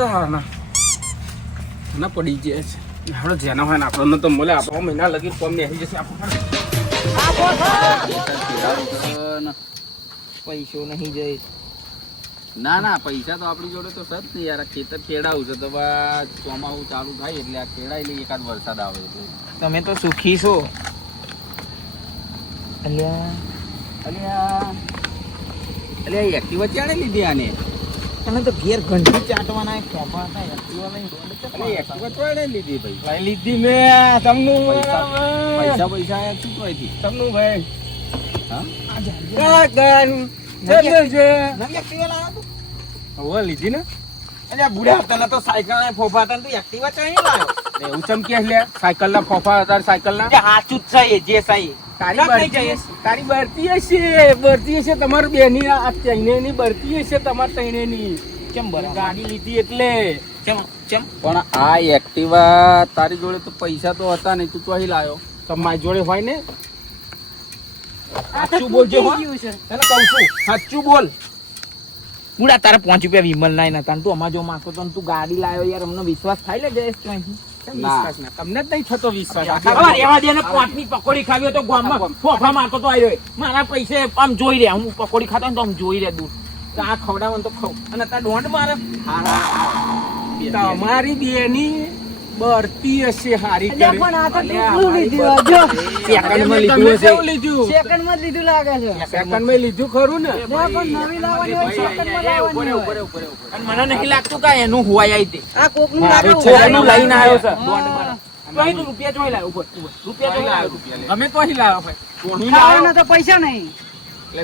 છે હાના ના. પડી જાય છે. આપણે જેના હોય ને આપણને તો મળે. આપણો મહિના લગી કોમ ને જશે આપણને. પૈસો નહીં જાય. ના ના પૈસા તો આપણી જોડે તો સત ને યાર. ખેતર ખેડાવું છે તો ચોમાવું ચાલુ થાય એટલે આ ખેડાય લઈ એકાદ વરસાદ આવે તમે તો સુખી છો. અલ્યા. અલ્યા. અલ્યા એક્ટિવા ચાણે લીધી આને? તમે તો ઘેર ઘંટી ચાટવાના હતા એક્ટિવા લઈને એક્ટિવા લીધી ભાઈ. લીધી મે? તમનું પૈસા પૈસા આયા શું કોઈથી તમનું ભાઈ. હા? કાકન ચાલે છે. નવી એક્ટિવા લાવ્યો તું? હવે લીધી ને? અલ્યા બુઢા તને તો સાયકલ ના ફોફા હતા તું એક્ટિવા ચાઈ લાવ્યો એવું ચમકે લે સાયકલ ના ફોફા હતા સાયકલ ના હાચું જ છે જે સહી તારી ના બરતી તારી બરતી હશે બરતી હશે તમારી બેની આ ચૈને ની બરતી હશે તમારી તૈને ની. કેમ બરાબર? ગાડી લીધી એટલે. કેમ કેમ? પણ આ એક્ટિવા તારી જોડે તો પૈસા તો હતા નહીં તું તો અહીં લાયો. તમારી જોડે હોય ને? સાચું બોલજો હો. કહું છું. સાચું બોલ. બુઢા તારે પાંચ રૂપિયા વિમલ લાઈ તાન તું અમાર જો માંગતો તો તું ગાડી લાવ્યો યાર અમને વિશ્વાસ થાય લે જયેશ ના તમને જ નહીં થતો વિશ્વાસ. રેવા દે પાંચની પકોડી ખાવી હોય તો ગામમાં ફોફા મારતો તો આવ્યો મારા પૈસે આમ જોઈ રે હું પકોડી ખાતો ને તો આમ જોઈ રે દૂર તો આ ખવડાવવાનું તો ખવ. અને તાર દોંડ મારે. તમારી બેની બરતી હશે હારી કરી. પણ આ તો કેટલું લીધું જો સેકન્ડમાં લીધું હશે. લીધું. સેકન્ડમાં જ લીધું લાગે છે. સેકન્ડમાં લીધું ખરું ને? ના, પણ નવી લાવવાની હોય સેકન્ડમાં લાવવાની હોય. અને મને નહીં લાગતું કે એનું હુવાય આવી તે. આ કોકનું લાગે છોકરાનું હોય. લઈને આવ્યો છે. દોંડ મારા તો રૂપિયા જોઈ લાવ્યો ઉપર ઉપર. રૂપિયા જોઈ લાવ્યો અમે તો અહીં લાવ્યા ભાઈ. ખાવાના તો પૈસા નહીં.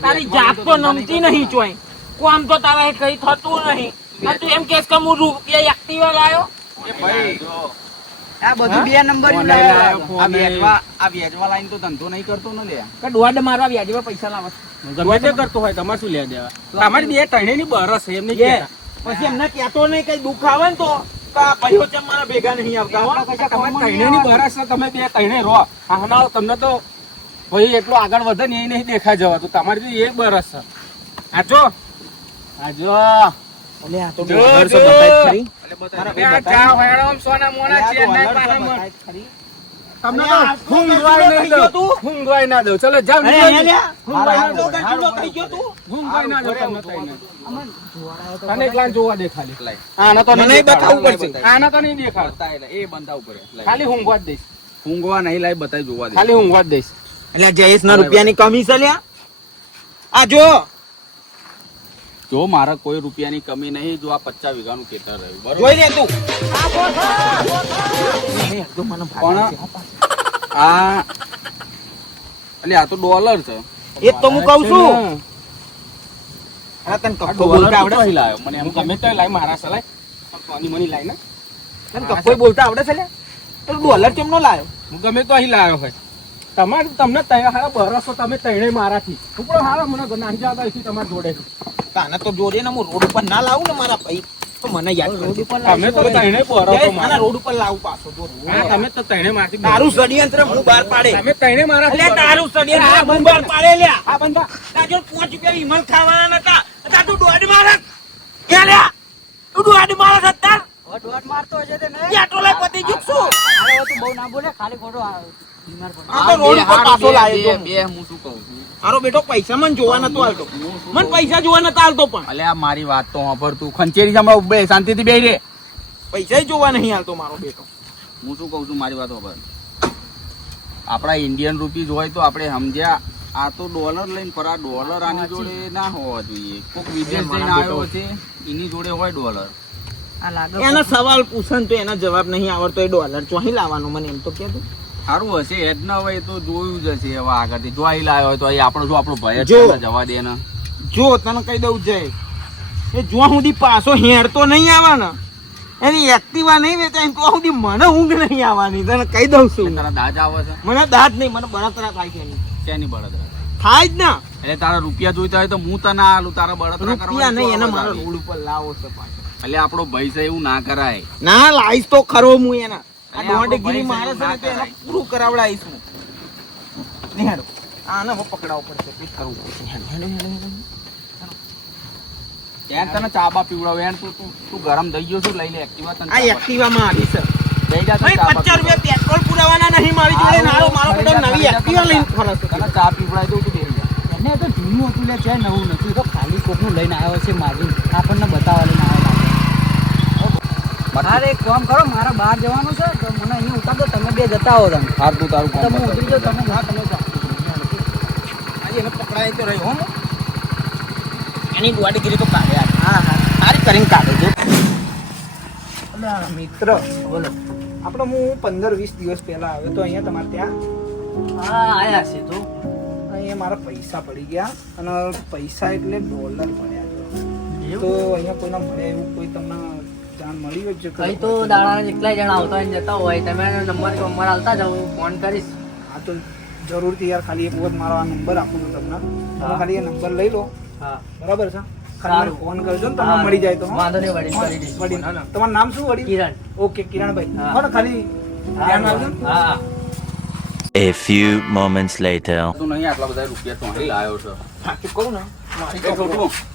તારી જાત તો નમતી નહીં ચોય. કોમ તો તારા કઈ થતું નહીં. તું એમ કેસ કે હું રૂપિયા એક્ટિવા લાયો આ બધું બે નંબર ફોન લાગે લાવ્યો, ફોન આ વેચવા આ વેચવા લાઈન તો ધંધો નહીં કરતો ને લે કે દોડ મારવા વ્યાજમાં પૈસા લાવે ગમે તે કરતો હોય તમારે શું લેવા દેવા? તમારી બે ત્રણેયની બરસ એમ નહીં પછી એમને કહેતો નહીં કઈ દુઃખ આવે ને તો ભાઈઓ ચમ મારા ભેગા નહીં આવતા હો. તમારી ત્રણેયની બરસ છે તમે બે ત્રણેય રહો. હા તમને તો ભાઈ એટલું આગળ વધે ને એ નહીં દેખાય જવા તો તમારી તો એક બરસ છે. આજો આજો એટલે આ તો જો, તો બતાય ખરી. બે આ ચા વાળા સોના મોના છે એના પાસે મળ. તમને તો ઊંઘવાય નહીં દઉં. ઊંઘવાય ના દઉં. ચલો જાઓ અરે, નીકળો. અહીંયા લ્યા. ઊંઘવાય ના દઉં. ગંજીલો થઈ ગયો તું. ઊંઘવાય ના દઉં તમને તને એકલાને જોવા દે ખાલી લાય. આને તો નહીં બતાવવું પડશે. આને તો નહીં દેખાડું. બતાય એ બંધા ઉપર ખાલી ઊંઘવા જ દઈશ ઊંઘવા નહીં લાય બતાય જોવા દે ખાલી ઊંઘવા જ દઈશ એટલે જયેશ ના રૂપિયાની કમી છે લ્યા આ જો જો મારા કોઈ રૂપિયાની કમી નહીં જો આ પચાસ વીઘાનું ખેતર રહ્યું. બરોબર? જોઈ લે તું. પણ આ એટલે આ તો ડોલર છે. એ તો હું કહું છું. તને કક્કો બોલતા આવડે? અહીં લાયો. મને એમ ગમે તો લાઈ મારા સલાય. સોની મની લાઈ ને તને કક્કો બોલતા આવડે છે લ્યા તો ડોલર કેમ નો લાયો? હું ગમે તો અહીં લાવ્યો હોય. તમારે તમને તૈયાર હારા બરસો તમે તૈણે મારાથી. ઉપરો હારા મને જતા અહીંથી તમારા જોડે તાને તો જોડે ને હું રોડ ઉપર ના લાવું ને મારા ભાઈ તો મને યાદ કરજે. તમે તો તૈણે જયેશ, આના મારા. રોડ ઉપર લાવું પાછો જો હા તમે તો તૈણે મારથી તારું ષડયંત્ર હું બહાર પાડે. તમે તૈણે મારા એટલે તારું ષડયંત્ર હું બહાર પાડે લે આ બંધા. તાજો 5 રૂપિયા ઈમલ ખાવાના નતા. તા તું દોડ મારે. ક્યાં લ્યા? તું દોડ મારે વટ વટ મારતો હશે તે નહીં. યા ટોલા પતી ગયું અરે તું બહુ ના બોલે ખાલી ખોટો બીમાર પડે આ તો રોડ ઉપર પાછો લાવ્યો બે બે હું શું કહું છું? મારો બેટો પૈસા મને જોવા નતો હાલતો મને પૈસા જોવા નતો હાલતો પણ. અલે આ મારી વાત તો સાંભળ તું. ખંચેરી સાંભળ ઉભે શાંતિથી બેહી રે. પૈસા જોવા નહીં હાલતો મારો બેટો. હું શું કહું છું મારી વાત સાંભળ. આપણા ઇન્ડિયન રૂપીઝ હોય તો આપણે સમજ્યા આ તો ડોલર લઈને પર આ ડોલર આની જોડે ના હોવા જોઈએ. કોઈક વિદેશ જઈને આવ્યો છે એની જોડે હોય ડોલર આ એના સવાલ પૂછન તો એના જવાબ નહીં આવડતો એ ડોલર ચોહી લાવવાનો મને એમ તો કહેતું સારું હશે એ જ ના હોય તો જોયું જ હશે હવે આગળથી. જો અહીં લાવ્યો હોય તો અહીં આપણો જો આપણો ભય જ. છે જવા દે ને. જો તને કહી દઉં જય. એ જો સુધી પાછો હેરતો નહીં આવવાનો એની એક્ટિવા નહીં વેચાય તો સુધી મને ઊંઘ નહીં આવવાની તને કહી દઉં છું. તારા દાજ આવે છે? મને દાંત નહીં મને બળતરા થાય છે એની. બળતરા? થાય જ ના. એટલે તારા રૂપિયા જોઈતા હોય તો હું તને આલું તારા બળતરા રૂપિયા કરવાની નહીં એને મારા રોડ ઉપર લાવો છે પાછો. એટલે આપણો ભાઈ છે એવું ના કરાય. ના લાઈશ તો ખરો હું એના. આ અરે આપણો દોઢ ગીરી ભાઈ મારે છે ને તો એને પૂરું કરાવડાવીશ. હું નિહાળો આને હવે પકડાવવો પડશે કંઈક કરવું પડશે. હેડો, હેડો, હેડો, હેડો. એન તને ચા બા એન તું ગરમ થઈ ગયો છું લઈ લે એક્ટિવા તને આ આવી છે. લઈ જા તને ચા પચાસ રૂપિયા પેટ્રોલ પુરાવાના નહીં મારી જોડે નાળો મારો બધો નવી એક્ટિવા લઈને ફરે તને ચા પીવડાવી દઉં તું એને તો જૂનું હતું લે છે નવું નથી. એ તો ખાલી કોકનું લઈને આવ્યો છે મારી. આપણને બતાવવા લઈને આવ્યો. અરે એક કામ કરો મારે બહાર જવાનું છે તો મને અહીંયા ઉતાર દો તમે બે જતા હો તમે. હાર તું તારું તો કામ હું બતાવ. ઉતરી જાઉં તમે તમે જાઓ. આજે એને પકડાય તો રહ્યો હો. એની તો કાઢે આજે. હા હા. સારી કરીને કાઢે છે. મિત્ર બોલો. આપણે હું પંદર વીસ દિવસ પહેલા આવ્યો તો અહીંયા તમારે ત્યાં? હા આયા છે તો. અહીંયા મારા પૈસા પડી ગયા અને પૈસા એટલે ડોલર પડ્યા તો અહીંયા કોઈના મળે એવું કોઈ તમને કઈ તો દાડા એકલા જણા આવતા હોય ને જતા હોય તમે નંબર નંબર આલતા જાઓ ફોન કરીશ. હા તો જરૂરથી યાર ખાલી એક વખત મારો આ નંબર આપું છું તમને. તમે ખાલી એ નંબર લઈ લો. હા. બરાબર છે? ખાલી ફોન કરજો ને તમને મળી જાય તો વાંધો નહીં? તમારું નામ શું વડી કિરણ. ઓકે કિરણભાઈ. હા. ખાલી ધ્યાન હા A few moments later. તું નહીં આટલા બધા રૂપિયા તો અહીં લાવ્યો છે. સાચું કહું ને.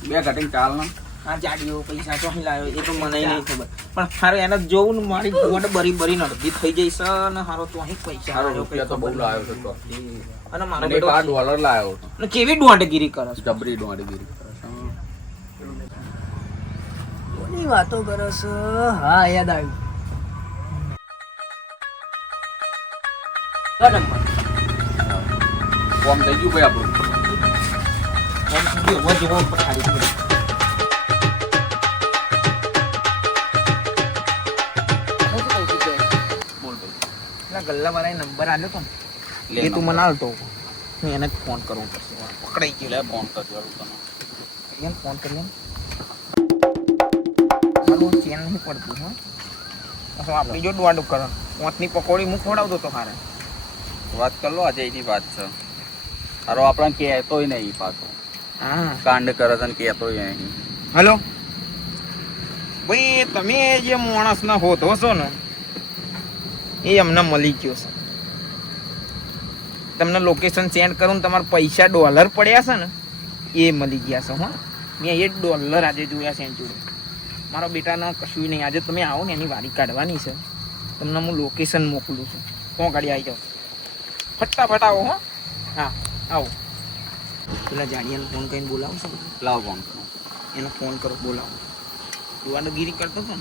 બે ઘટી ચાલ ને. આ જાડીઓ પૈસા અહીં લાવ્યો એ તો મને નહીં ખબર. પણ હારો એને જોવું ને મારી ગોડ બરી બરી નડતી થઈ જઈશ અને હારો તો અહીં પૈસા હારો રૂપિયા તો બહુ લાવ્યો છે તો. અને મારો બેટો એક આ ડોલર લાવ્યો ને કેવી દોંડગીરી કરે છે. જબરી ડોંડીગીરી કરે વાતો કરો છો? હા યાદ આવ્યું. ફોર્મ થઈ ગયું ભાઈ આપણું. ફોર્મ થઈ ગયું. હવે જોવો પછાડી પેલા ગલ્લાવાળાએ નંબર આલ્યો તો ને એ તું. મને આલતો. હું એને જ ફોન કરવો પડશે પકડાઈ ગયો. લે ફોન કર જરૂર તને એને ફોન કરી લે મારું ચેન નહીં પડતું હા. તો આપણી જો દોડું કરો. પોતની પકોડી હું ખવડાવતો તો હારે. વાત કર લો આજે એની વાત છે. તારો આપણને કહેતોય નહીં પાછો. હા. કાંડ કરે છે ને કહેતોય નહીં. હલો? ભાઈ તમે જે માણસના હોતો છો ને એ અમને મળી ગયો છે. તમને લોકેશન સેન્ડ કરું ને તમારા પૈસા ડોલર પડ્યા છે ને એ મળી ગયા છે હા. મેં એ ડોલર આજે જોયા છે જોડે. મારા બેટાના કશું નહીં. આજે તમે આવો ને એની વારી કાઢવાની છે. તમને હું લોકેશન મોકલું છું. કોણ ગાડી આવી જાઓ. ફટાફટ આવો હો. હા આવો. પેલા જાડિયાને ફોન કરીને બોલાવો છો લાવ ફોન કરો એનો ફોન કરો બોલાવો. દુવાનગીરી કરતો હતો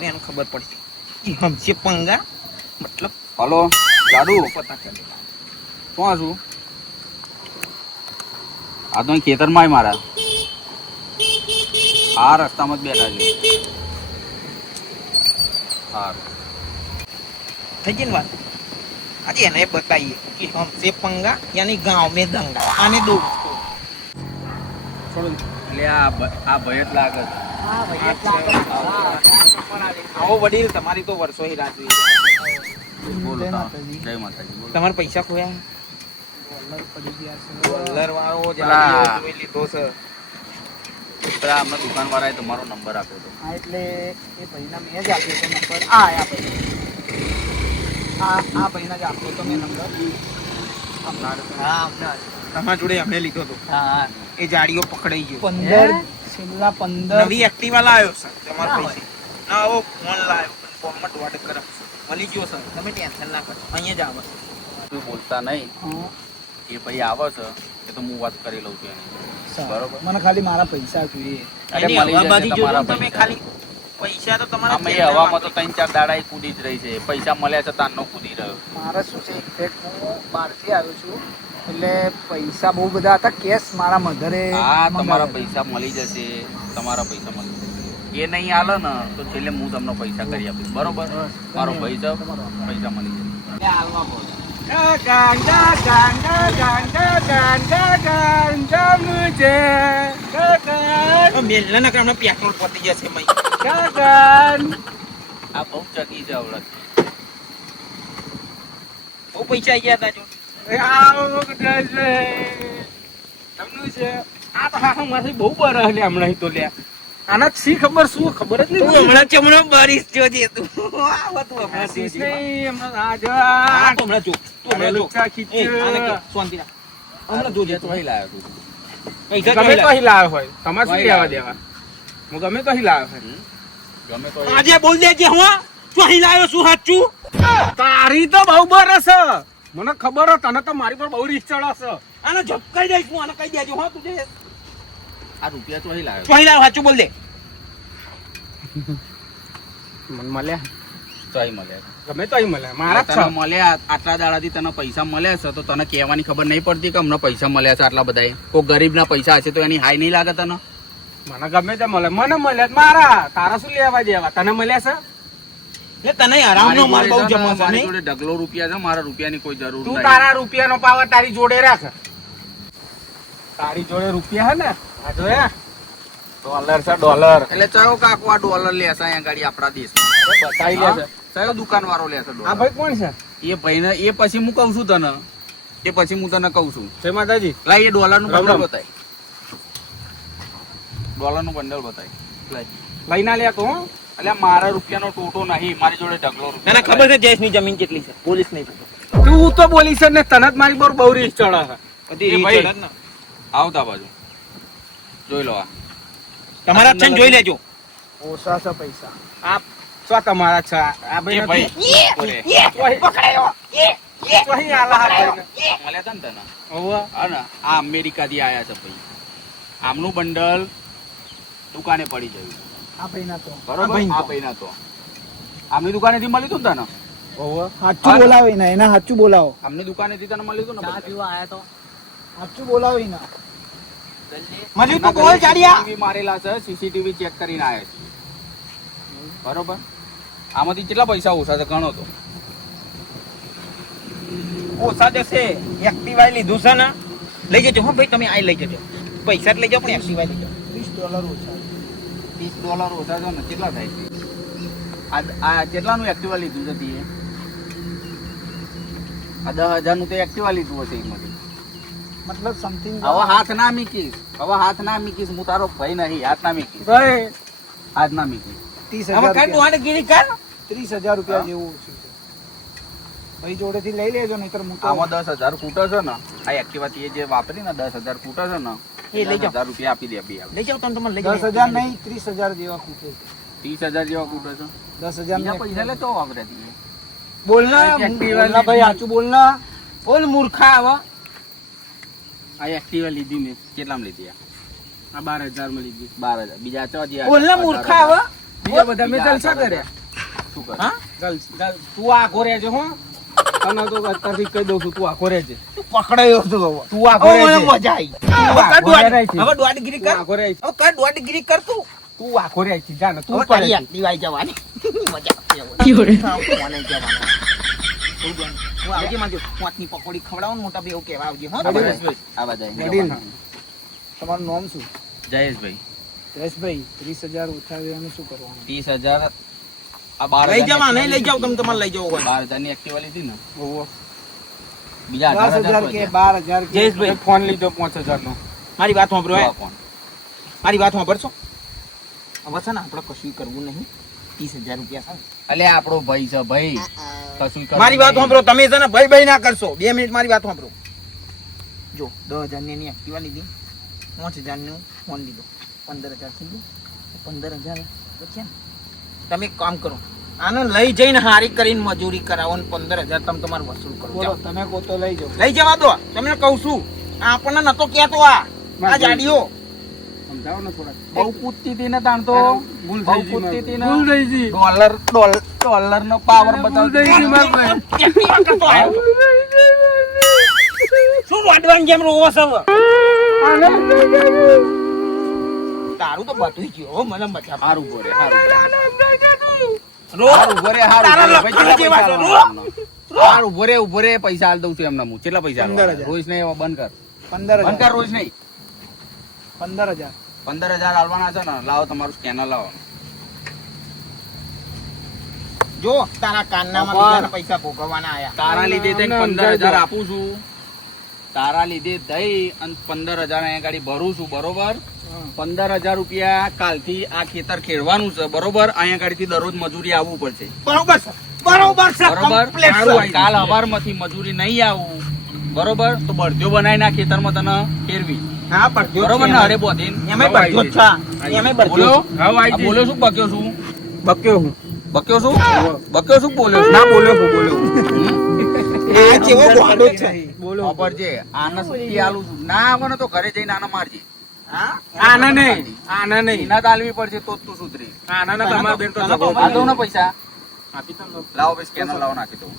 ને એને ખબર પડશે. એ હમશે પંગા. મતલબ હલો જાડુ કોણ છું? આ તો ખેતરમાં મારા. આ રસ્તામાં જ બેઠા છે. થઈ ગઈ ને વાત? આજે એને બતાવીએ. કે હમસે પંગા યાની ગાંવ મેં દંગા. આને દો. એટલે આ આ ભય જ લાગે. આવો વડીલ તમારી તો વર્ષો રાત જોઈ તમારા પૈસા ખોયા? ડોલર પડી ગયા છે. ડોલર વાળો પેલા- જાડિયો જોઈ લીધો છે. પેલા અમને દુકાન વાળાએ તમારો નંબર આપ્યો હતો. હા એટલે એ ભાઈના મેં જ આપ્યો તો નંબર. આ આયા ભાઈ. આ આ ભાઈના જ આપ્યો તો મેં નંબર. હા તમારા જોડે અમે લીધો હતો. હા હા. એ જાડીઓ પકડાઈ ગયો પંદર છેલ્લા પંદર. નવી એક્ટિવા લાવ્યો સર તમારા પૈસે. ના આવો ફોન લાવ્યો પણ ફોનમાં મળી ગયો સર તમે ટેન્શન ના કરો. અહીંયા જ આવો. તું બોલતા નહીં. એ ભાઈ આવે છે એ તો હું વાત કરી લઉં છું એની. બરોબર. મને ખાલી મારા પૈસા જોઈએ. અરે મળી જશે તમારા તમે ખાલી પૈસા તો તમારા આમાં હવામાં તો ત્રણ ચાર દાડા કૂદી જ રહી છે. પૈસા મળ્યા છે તાનનો કૂદી રહ્યો. મારે શું છે ઇન્ફેક્ટ હું બહારથી આવ્યો છું એટલે પૈસા બહુ બધા હતા કેશ મારા મધરે હા તમારા પૈસા મળી જશે. તમારા પૈસા મળી જશે. એ નહીં આલે ને તો છેલ્લે હું તમને પૈસા કરી આપીશ. બરોબર? મારો પૈસા પૈસા મળી જાય. આ બહુ ચકી છે અવળત બહુ પૈસા ગયા હતા જો. છે? આ તો હા મારે બહુ બરહ લે હમણાં તો લ્યા. આના સી ખબર શું ખબર જ તું નહીં હમણાં ચમણો બારીશ જોજે તું. આવત હમણાં સી. નહીં હમણાં આ જો આ તો હમણાં જો તું હમણાં જો. કે, શાંતિ ના હમણાં જો જે તો. અહીં લાવ્યો તું તમે તો. અહીં લાવ્યો હોય. તમારે શું લેવા દેવા? હું ગમે તો અહીં લાયો છે ગમે તો આજે બોલ દેજે હું તું અહીં લાયો શું સાચું? તારી તો બહુ બરસ મને ખબર હે તને તો મારી પર બહુ રીસ ચડે આને ઝપકાઈ દઈશ હું આને કહી દેજો હા તું જે આ રૂપિયા તો અહીં લાવ્યો અહીં લાવ્યો સાચું બોલ દે. મને મળ્યા? તો અહીં મળ્યા ગમે તો અહીં મળ્યા. મારા તને છે. મળ્યા આટલા દાડાથી તને પૈસા મળ્યા છે તો તને કહેવાની ખબર નહીં પડતી કે અમને પૈસા મળ્યા છે આટલા બધા કોઈ ગરીબના પૈસા હશે તો એની હાઈ નહીં લાગે તને? મને ગમે તે મળે. મને મળ્યા મારા. તારા શું લેવા જેવા? તને મળ્યા છે? એ તને આરામનો માલ બહુ મારી છે મારી જોડે ઢગલો રૂપિયા છે મારા રૂપિયાની કોઈ જરૂર તું રૂપિયા તારા રૂપિયાનો પાવર તારી જોડે રાખ. તારી જોડે રૂપિયા હે ને? આ જોયા? ડોલર છે ડોલર. એટલે ચાલો કાકો આ ડોલર લેશે અહીંયા ગાડી આપણા દેશમાં. બતાવી લે છે. દુકાન વાળો લેશે આ ભાઈ કોણ છે? એ ભાઈને એ પછી હું કહું છું તને. એ પછી હું તને કહું છું. જય માતાજી. લાઈ એ ડોલરનું બંડલ. બતાય. ડોલરનું બંડલ બતાય. લઈ ના લે તો હો. એટલે મારા રૂપિયાનો ટોટો નહીં મારી જોડે ઢગલો રૂપિયા ખબર છે જયેશની જમીન કેટલી છે? પોલીસ નહીં તું તો બોલી છે ને તને જ મારી પર બહુ રીસ ચડે છે. ભાઈ. ને. આવતા બાજુ. જોઈ લો તમારા જ છે ને જોઈ લેજો. ઓછા છે પૈસા. આપ શું તમારા છે? આ ભાઈ. ભાઈ નથી. આલા મળ્યા ને તને? આયા છે ભાઈ. આમનું બંડલ દુકાને પડી ગયું. આ ભાઈના તો. બરોબર? ભાઈ આ ભાઈ તો. આમની દુકાનેથી મળ્યું તું ને તને? સાચું બોલાવી ને એના સાચું બોલાવો. આમની દુકાનેથી તને મળ્યું હતું ને તો. સાચું બોલાવી ને. મજુ તું બોલ ચાડિયા ટીવી મારેલા છે સીસીટીવી ચેક કરીને આવ્યા છે. બરોબર? આમાંથી કેટલા પૈસા ઓછા છે ગણો તો. ઓછા જશે. એક્ટિવા લીધું છે ને. લઈ જજો હો ભાઈ તમે આ લઈ જજો. પૈસા જ લઈ જાઓ પણ એક્ટિવા લઈ જાઓ. વીસ ડોલર ઓછા ત્રીસ ડોલર ઓછા છે ને કેટલા થાય છે? આ- આ કેટલાનું એક્ટિવા લીધું છે તે? આ દસ હજારનું તો એક્ટિવા લીધું હશે એમાંથી. મતલબ સમથિંગ હવે હાથ ના મીકીશ. હવે હાથ ના મીકીશ. હું તારો ભાઈ નહીં હાથ ના મીકીશ. ભાઈ. હાથ ના મીકીશ. ત્રીસ હજાર કાંઈ રૂપિયા. ગીરી કર. ત્રીસ હજાર રૂપિયા જેવું છે. ભાઈ જોડેથી લઈ લેજો નહીતર હું આમાં દસ હજાર ખૂટે છે ને. આ એક્ટિવા તે જે વાપરી ને દસ હજાર ખૂટે છે ને એ લઈ જાઓ. હજાર રૂપિયા આપી દે બી લઈ જાઓ તમે લઈ દસ હજાર નહીં ત્રીસ હજાર જેવા ખૂટે ત્રીસ હજાર જેવા ખૂટે છે? દસ હજાર પૈસા લે તો વાપરે બોલના બોલ ના Activa બોલ ના ભાઈ સાચું બોલ ના. બોલ મૂર્ખા હવે આ એક્ટિવા લીધી મેં. કેટલામાં લીધી આ? બાર હજારમાં લીધી. બાર હજાર. બીજા ચો જે બોલ મૂર્ખા હવે બીજા બધા મેં જલસા કર્યા. શું કરે? હા? જલ- જલ- તું આખો રહેજે હો. તને તો અત્યારથી કહી દઉં છું તું આખો રહેજે. પકડાયો હતો તું આખો રહેજે. મજા આવી હવે કર આખો દોડ- રહેજે. હવે દોડગીરી કર. આખો રહેજે. હવે કર દોડગીરી કર તું. તું આખો રહેજે. જા તું. એક્ટિવા જવાની. મજા. કોને જવાનું? હું આવજે માજો પાંચની પકોડી ખવડાવું મોટા ભાઈ એવું કહેવા આવજે હો. આ બધા-. તમારું નામ શું? જયેશભાઈ. જયેશભાઈ ત્રીસ હજાર ઓછા શું કરવાનું? ત્રીસ હજાર આ બાર લઈ જવા નહીં લઈ જાવ તમે તમારે લઈ જવો બાર હજારની એક્ટિવા લીધી ને? હોવે. બીજા દસ હજાર હજાર કે બાર હજાર જયેશભાઈ. ફોન લીધો પાંચ હજાર નો મારી વાત સાંભળો મારી વાત સાંભળશો? હવે છે ને આપણે કશું કરવું નહીં. ત્રીસ હજાર રૂપિયા થાય. અલે આપણો ભાઈ છે ભાઈ. કશું મારી વાત સાંભળો તમે છે ને ભાઈ ભાઈ ના કરશો. બે મિનિટ મારી વાત સાંભળો. જો દસ હજારની એની એક્ટિવા લીધી. પાંચ હજારનું ફોન લીધો. પંદર હજાર થઈ ગયું. પંદર હજાર બચ્યા ને તમે એક કામ કરો. આને લઈ જઈને હારી કરીને મજૂરી કરાવો ને પંદર હજાર તમે તમારું વસૂલ કરો. બોલો તમે કહો તો લઈ જાઓ. લઈ જવા દો. તમને કહું છું. આપણને નતો કહેતો આ. આ જાડીઓ. સમજાવો ને થોડા બહુ કૂદતી હતી ને તાણ તો. ભૂલ થઈ ગઈ કૂદતી હતી મારી. ભૂલ થઈ ગઈ. ડોલર ડોલર ડોલર નો પાવર ભૂલ થઈ ગઈ મારી ભાઈ. એક્ટિવા કરતો આવ્યો. શું વાડવાની જેમ રોવો છો તારું તો બધું ગયો. હો મને મજા સારું ઊભો સારું હારું રો. ઊભો રે પૈસા આલ દઉં છું એમના હું કેટલા પૈસા? રોજ નહીં બંધ કર. પંદર બંધ કર રોજ નહીં પંદર હજાર પંદર હજાર આલવાના છે ને લાવો તમારું સ્કેનર લાવો. જો તારા કાનનામાં બીજાના પૈસા ભોગવવાના આયા. તારા લીધે થઈને પંદર હજાર આપું છું. તારા લીધે દઈ અને પંદર હજાર અહીંયા ગાડી ભરું છું બરોબર? પંદર હજાર રૂપિયા કાલથી આ ખેતર ખેડવાનું છે બરોબર? અહીંયા ગાડીથી દરરોજ મજૂરી આવવું પડશે. બરોબર બરોબર બરોબર? કાલ હવારમાંથી મજૂરી નહીં આવું. બરોબર? તો બળજો બનાવીને ખેતર ખેતરમાં તને ફેરવી. હા પડ્યો જ બરોબર છે ને? એમાં. અરે બોધીન. છે. શું? બક્યો છું બક્યો હું. બક્યો શું? બક્યો બોલ્યો ના બોલ્યો હું બોલ્યો આ કેવો ગોંડો છે. ખબર છે. આને સુખી આલું છું. ના આવે તો ઘરે જઈને આને મારજે. આના નહીં. આના નહીં. એના તાલવી પડશે તો તું સુધરી. આના ના તમારા બેન તો પૈસા આપી તમને લાવો પછી સ્કેનર લાવો નાખી દઉં.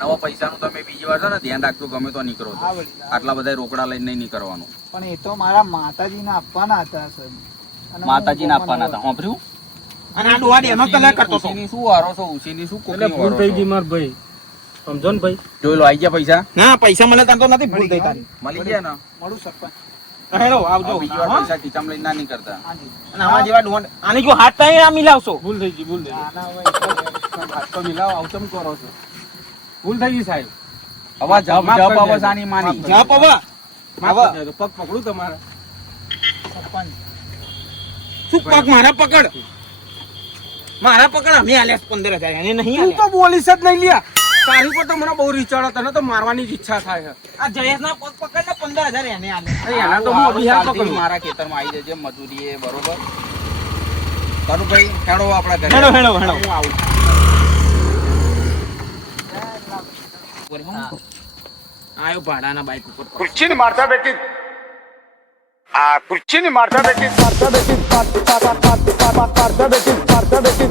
અને હવે પૈસાનું તમે બીજી વાર છે ને ધ્યાન રાખજો ગમે તો નીકળો તો. આટલા બધા રોકડા લઈને નહીં નીકળવાનું. પણ એ તો મારા માતાજીને આપવાના હતા સર માતાજીને આપવાના હતા. સાંભળ્યું અને આ ડોહા એનો કલર કરતો હતો. શું વારો છો? ઉશીની શું એટલે ભૂલ થઈ ગઈ માર ભાઈ. સમજો ને ભાઈ. જોઈ લો આઈ ગયા પૈસા? ના પૈસા મળે તો નથી ભૂલ થઈ તારી. મળી ગયા ને? મળું સરપંચ હેલો આવજો. બીજી વાર પૈસા ખીચામાં લઈને ના નહીં કરતા અને આવા જેવા આની જો હાથ થાય આ મિલાવશો. ભૂલ થઈ ગઈ ભૂલ થઈ ગઈ. હાથ તો મિલાવો આવું કરો છો. ભૂલ થઈ ગઈ સાહેબ. હવે જબ માફ જબ કરી હવે દેજો. સાની માની. જા પવા માફ હવે. કરી દેજો. પગ પકડું તમારે. સરપંચ. શું પગ મારા પકડ? મારા પકડ? અમે આલ્યા પંદર હજાર. એને નહીં તું તો બોલીશ જ નહીં લ્યા. તારી પર તો મને બહુ રીચાડો તને તો મારવાની જ ઈચ્છા થાય છે. આ જયેશ ના પગ પકડ ને પંદર હજાર એને આલ્યા એના તો હું બિહાર પકડું મારા ખેતરમાં આવી જજે મજૂરી એ બરોબર કરું ભાઈ ઘરે. હેડો હેડો હેડો. હું આવું. ઉપર હું આયો ભાડાના બાઇક ઉપર. ખુરચીને મારતા બેટી આ ખુરચીને મારતા બેટી મારતા બેટી મારતા બેટી મારતા બેટી મારતા બેટી